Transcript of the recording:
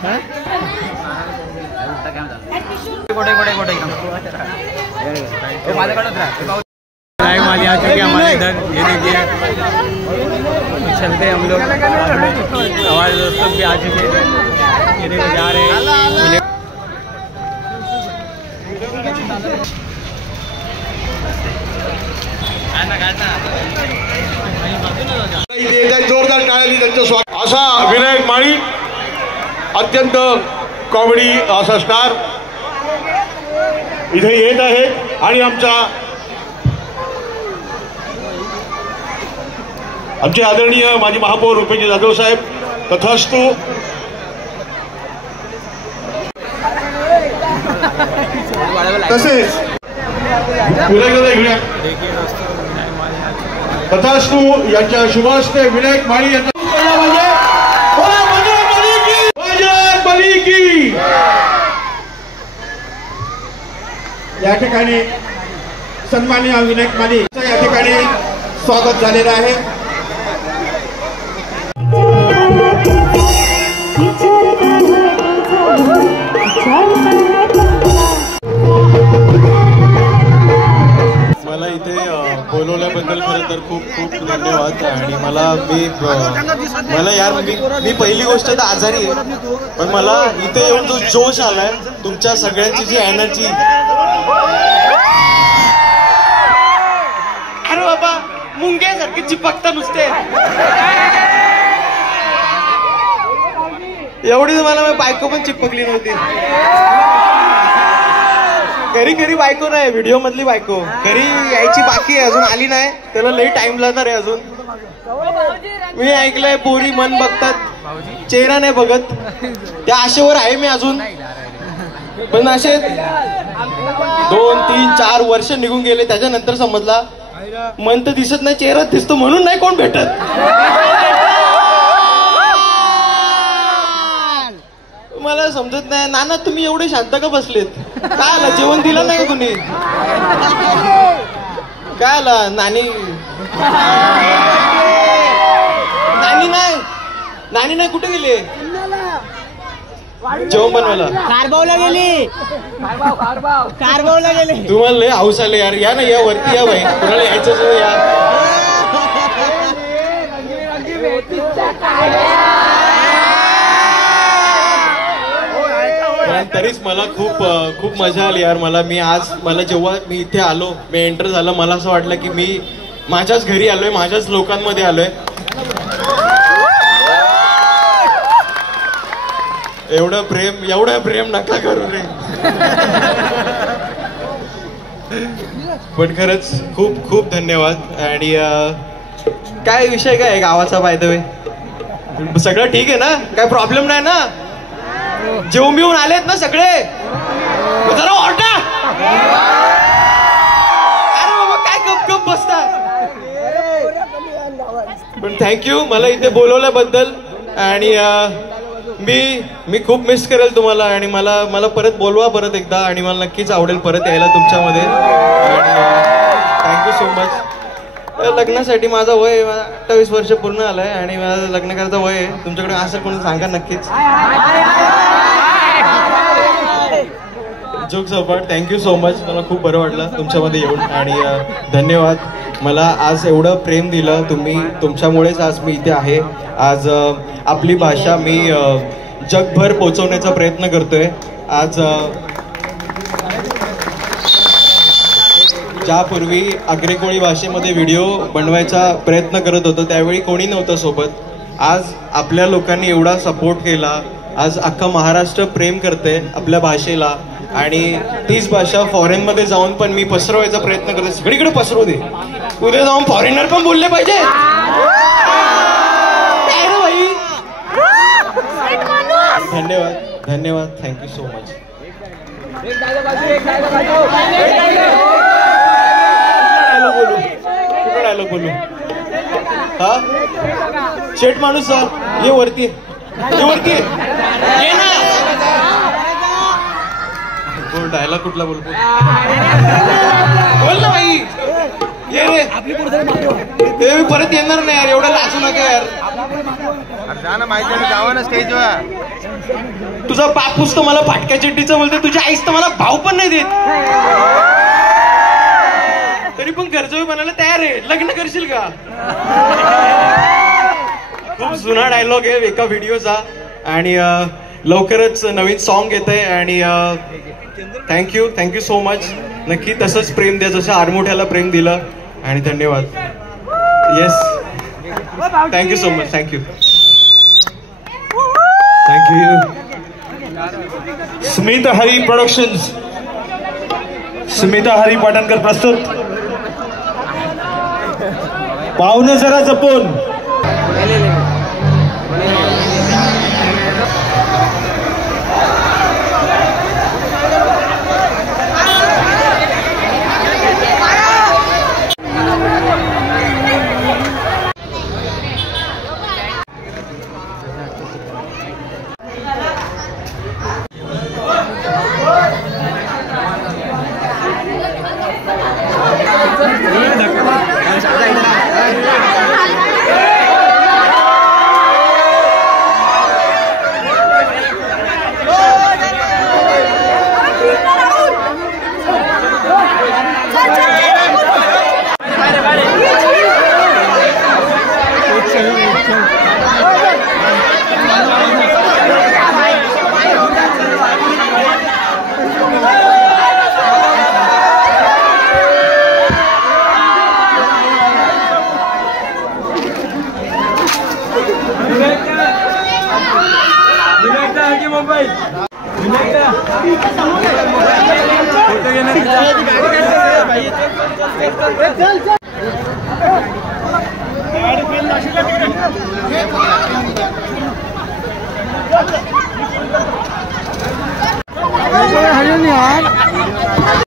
माली आ चुकी है हमारे इधर, ये देखिए चलते हम लोग। हमारे दोस्तों भी आ चुके हैं, ये देखो जा रहे हैं। जोरदार टाळ्यांनी त्यांचं स्वागत। असा विनायक माळी अत्यंत कॉमेडी असा स्टार इथे येत आहे आणि आमचे आदरणीय माजी महापौर रुपेश जाधव साहेब तथास्तु तसेच तथास्तु यांच्या शुभास्ते विनायक माळी यांचा या ठिकाणी सन्माननीय विनायक माळी या ठिकाणी स्वागत झालेलं आहे। मला इथे बोलवल्याबद्दल खरं तर खूप खूप धन्यवाद। आणि मला यार मी पहिली गोष्ट तर आजारी आहे, पण मला इथे येऊन जो जोश आलाय, तुमच्या सगळ्यांची जी एनर्जी, अरे बाबा मुंग्यासारखी चिपकता नुसते, एवढी मला बायको पण चिपकली नव्हती। घरी बायको नाही, व्हिडिओ मधली बायको घरी यायची बाकी आहे, अजून आली नाही, त्याला लई टाइम लागणार आहे अजून। मी ऐकलंय पोरी मन बघतात, चेहरा नाही बघत, त्या आशेवर आहे मी अजून। पण असे 2, 3, 4 वर्ष निघून गेले, त्याच्यानंतर समजला मन तर दिसत नाही, चेहरा दिसतो, म्हणून नाही कोण भेटत। मला समजत नाही नाना, तुम्ही एवढे शांत का बसलेत? काय आला, जेवण दिलं नाही तुम्ही? काय आला? नानी नाही, कुठे गेले? जेवण बनवायला कारभावला गेली। तुम्हाला लय हाऊस आले यार, या ना, या वरती या भाई, कुणाला यायचं या। तरीच मला खूप मजा आली यार। मला जेव्हा मी इथे आलो, मी एंटर झालं, मला असं वाटलं की मी माझ्याच घरी आलोय, माझ्याच लोकांमध्ये आलोय। एवढं प्रेम नका करू रे। पण खरंच खूप खूप धन्यवाद। आणि काय विषय काय आहे गावाचा, बाय द वे सगळं ठीक आहे ना? काय प्रॉब्लेम नाही ना? जेवून बिवून आलेत ना सगळे? जरा ऑर्डर। अरे बाबा काय गप बसता? पण थँक्यू मला इथे बोलवल्याबद्दल। आणि मी खूप मिस करेल तुम्हाला, आणि मला परत बोलवा परत एकदा, आणि मला नक्कीच आवडेल परत यायला तुमच्यामध्ये। Thank you so much. लग्नासाठी माझा वय 28 वर्ष पूर्ण आलाय, आणि माझं लग्न करायचं वय आहे। तुमच्याकडे असं कोणी सांगा नक्कीच। Jokes apart, thank you so much. मला खूप बरं वाटलं तुमच्यामध्ये येऊन, आणि धन्यवाद। मला आज एवढं प्रेम दिलं तुम्ही, तुमच्यामुळेच आज मी इथे आहे। आज आपली भाषा मी जगभर पोहोचवण्याचा प्रयत्न करतोय। आज ज्यापूर्वी आग्रेकोळी भाषेमध्ये व्हिडिओ बनवायचा प्रयत्न करत होतो, त्यावेळी कोणी नव्हतं सोबत। आज आपल्या लोकांनी एवढा सपोर्ट केला, आज अख्खा महाराष्ट्र प्रेम करते आपल्या भाषेला, आणि तीच भाषा फॉरेन मध्ये जाऊन पण मी पसरवायचा प्रयत्न करते। सगळीकडे पसरवू दे, उद्या जाऊन फॉरेनर पण बोलले पाहिजे। धन्यवाद, थँक्यू सो मच। डायलॉग बोलू हा? शेट माणूस सर, ये वरती ये ना। बोल डायलॉग कुठला बोल ना भाई। ये रे ते मी परत येणार नाही यार, एवढं लाजू नका यार. जाना माहिती आहे, जावा ना स्टेजवर. तुझा बापूस तर मला फाटक्या चिड्डीचं बोलते, तुझी आईस तर मला भाव पण नाही देत, तरी पण घरजोई बनायला तयार आहे. लग्न करशील का? खूप जुना डायलॉग आहे एका व्हिडिओचा. आणि लवकरच नवीन सॉन्ग येत आहे. आणि थँक्यू सो मच. नक्की तसंच प्रेम द्या जसं आरमोठ्याला प्रेम दिलं. आणि धन्यवाद. Yes, thank you so much. Thank you. Smita Hari productions, Smita Hari Patankar प्रस्तुत. पाहुणे जरा जपून. मुंबई यार